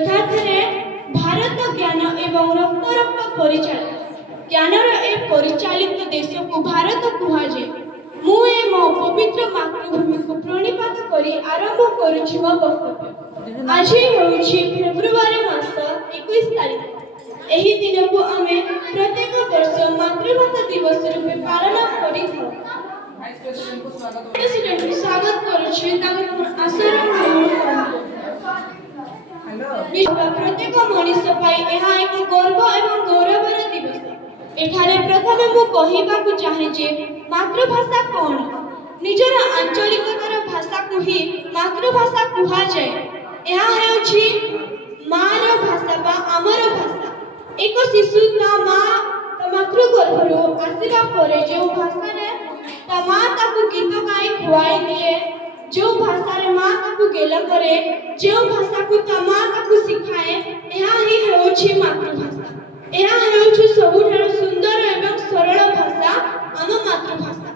ଯଥାର୍ଥରେ ଭାରତ ଜ୍ଞାନ ଏବଂ ରକ୍ତ ପରିଚାଳିତ ଜ୍ଞାନର ଏ ପରିଚାଳିତ ଦେଶକୁ ଭାରତ କୁହାଯାଏ। ମୁଁ ଏ ମୋ ପବିତ୍ର ମାତୃଭୂମିକୁ ପ୍रणिपात କରି ଆରମ୍ଭ କରୁଛି ମୋ ବକ୍ତବ୍ୟ। ଆଜି ହେଉଛି ଫେବୃଆରୀ ମାସ 21 ତାରିଖ। ଏହି ଦିନକୁ ଆମେ ପ୍ରତ୍ୟେକ ବର୍ଷ ମାତୃଭାଷା ଦିବସ ରୂପେ ପାଳନ କରିଥାଉ। ପ୍ରେସିଡେଣ୍ଟଙ୍କୁ ସ୍ୱାଗତ କରୁଛି। ତାଙ୍କର ଆସନ ପ୍ରତ୍ୟେକ ମଣିଷ ପାଇଁ ଏହା ଏକ ଗର୍ବ ଏବଂ ଗୌରବର ଦିବସ। ଏଠାରେ ପ୍ରଥମେ ମୁଁ କହିବାକୁ ଚାହେଁ ଯେ ମାତୃଭାଷା କ'ଣ? ନିଜର ଆଞ୍ଚଳିକତାର ଭାଷାକୁ ହିଁ ମାତୃଭାଷା କୁହାଯାଏ। ଏହା ହେଉଛି ମାର ଭାଷା ବା ଆମର ଭାଷା। ଏକ ଶିଶୁ ତା ମାତୃଗର୍ଭରୁ ଆସିବା ପରେ ଯେଉଁ ଭାଷାରେ ତା ମା ତାକୁ ଗୀତ ଗାଇ ଖୁଆଇ ଦିଏ, ଯେଉଁ ଭାଷାରେ ମା ତାକୁ ଗେଲ କରେ, ଯେଉଁ ଭାଷାକୁ ତା ମା ତାକୁ ଶିଖାଏ, ଏହା ହିଁ ହେଉଛି ମାତୃଭାଷା। ଏହା ହେଉଛି ସବୁଠାରୁ ସୁନ୍ଦର ଏବଂ ସରଳ ଭାଷା, ଆମ ମାତୃଭାଷା।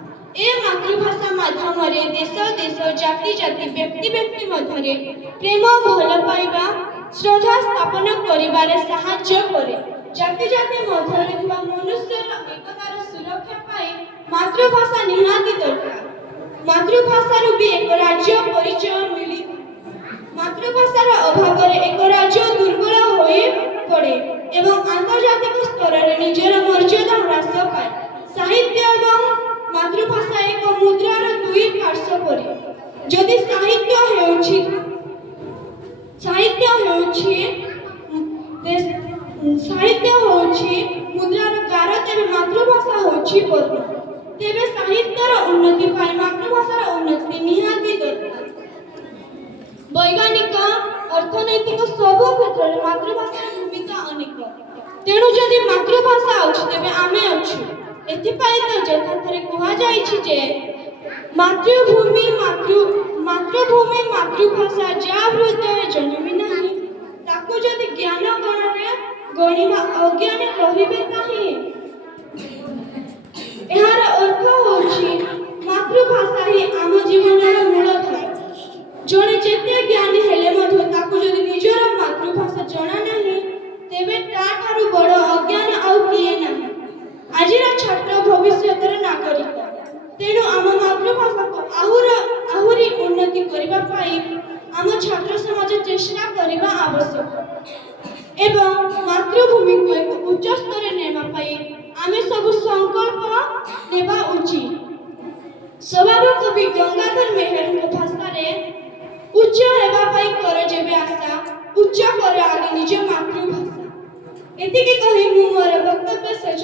ଏ ମାତୃଭାଷା ମାଧ୍ୟମରେ ଦେଶ ଦେଶ, ଜାତି ଜାତି, ବ୍ୟକ୍ତି ବ୍ୟକ୍ତି ମଧ୍ୟରେ ପ୍ରେମ, ଭଲ ପାଇବା, ଶ୍ରଦ୍ଧା ସ୍ଥାପନ କରିବାରେ ସାହାଯ୍ୟ କରେ। ଜାତି ଜାତି ମଧ୍ୟରେ ଥିବା ମନୁଷ୍ୟର ଏକତାର ସୁରକ୍ଷା ପାଇଁ ମାତୃଭାଷା ନିହାତି ଦରକାର। ମାତୃଭାଷାରୁ ବି ଏକ ରାଜ୍ୟ ପରିଚୟ ମିଳିଥାଏ। ମାତୃଭାଷାର ଅଭାବରେ ଏକ ରାଜ୍ୟ ଦୁର୍ବଳ ହୋଇ ପଡ଼େ ଏବଂ ଆନ୍ତର୍ଜାତିକ ସ୍ତରରେ ନିଜର ମର୍ଯ୍ୟାଦା ହ୍ରାସ ପାଏ। ସାହିତ୍ୟ ଏବଂ ମାତୃଭାଷା ଏକ ମୁଦ୍ରାର ଦୁଇ ପାର୍ଶ୍ୱ ପରି। ଯଦି ସାହିତ୍ୟ ହେଉଛି ମୁଦ୍ରାର ଗାର, ତେବେ ମାତୃଭାଷା ହେଉଛି ପଦ୍ମ। ତେବେ ସାହିତ୍ୟର ଉନ୍ନତି ପାଇଁ ମାତୃଭାଷାର ଉନ୍ନତି ନିହାତି ଦରକାର। ବୈଜ୍ଞାନିକ, ଅର୍ଥନୈତିକ ସବୁ କ୍ଷେତ୍ରରେ ମାତୃଭାଷାର ଭୂମିକା ଅନେକ। ତେଣୁ ଯଦି ମାତୃଭାଷା ଅଛି ତେବେ ଆମେ ଅଛୁ। ଏଥିପାଇଁ ତ ଯଥାର୍ଥରେ କୁହାଯାଇଛି ଯେ ମାତୃଭୂମି ମାତୃଭାଷା ଯା ହୃଦୟ ଜନ୍ମି ନାହିଁ, ତାକୁ ଯଦି ଜ୍ଞାନ ଗଣରେ ଗଣିବା ଅଜ୍ଞାନୀ ରହିବେ କାହିଁ। ଏହାର ଅର୍ଥ ହେଉଛି ମାତୃଭାଷା ହିଁ ଆମ ଜୀବନର ମୂଳ ଧାର। ଜଣେ ଯେତେ ଜ୍ଞାନୀ ହେଲେ ମଧ୍ୟ ତାକୁ ଯଦି ନିଜର ମାତୃଭାଷା ଜଣା ନାହିଁ, ତେବେ ତାଠାରୁ ବଡ଼ ଅଜ୍ଞାନ ଆଉ କିଏ ନାହିଁ। ଆଜିର ଛାତ୍ର ଭବିଷ୍ୟତର ନାଗରିକ। ତେଣୁ ଆମ ମାତୃଭାଷାକୁ ଆହୁରି ଉନ୍ନତି କରିବା ପାଇଁ ଆମ ଛାତ୍ର ସମାଜ ଚେଷ୍ଟା କରିବା ଆବଶ୍ୟକ ଏବଂ ମାତୃଭୂମିକୁ ଏକ ଉଚ୍ଚ ସ୍ତରରେ ନେବା ପାଇଁ ଆମେ ସବୁ ସଂକଳ୍ପ ନେବା ଉଚିତ। ସ୍ୱଭାବ କବି ଗଙ୍ଗାଧର ମେହେରଙ୍କ ଭାଷାରେ ଉଚ୍ଚ ହେବା ପାଇଁ କର ଯେବେ ଆଶା, ଉଚ୍ଚ କର ଆଗେ ନିଜ ମାତୃଭାଷା। ଏତିକି କହି ମୁଁ ମୋର ବକ୍ତବ୍ୟ ଶେଷ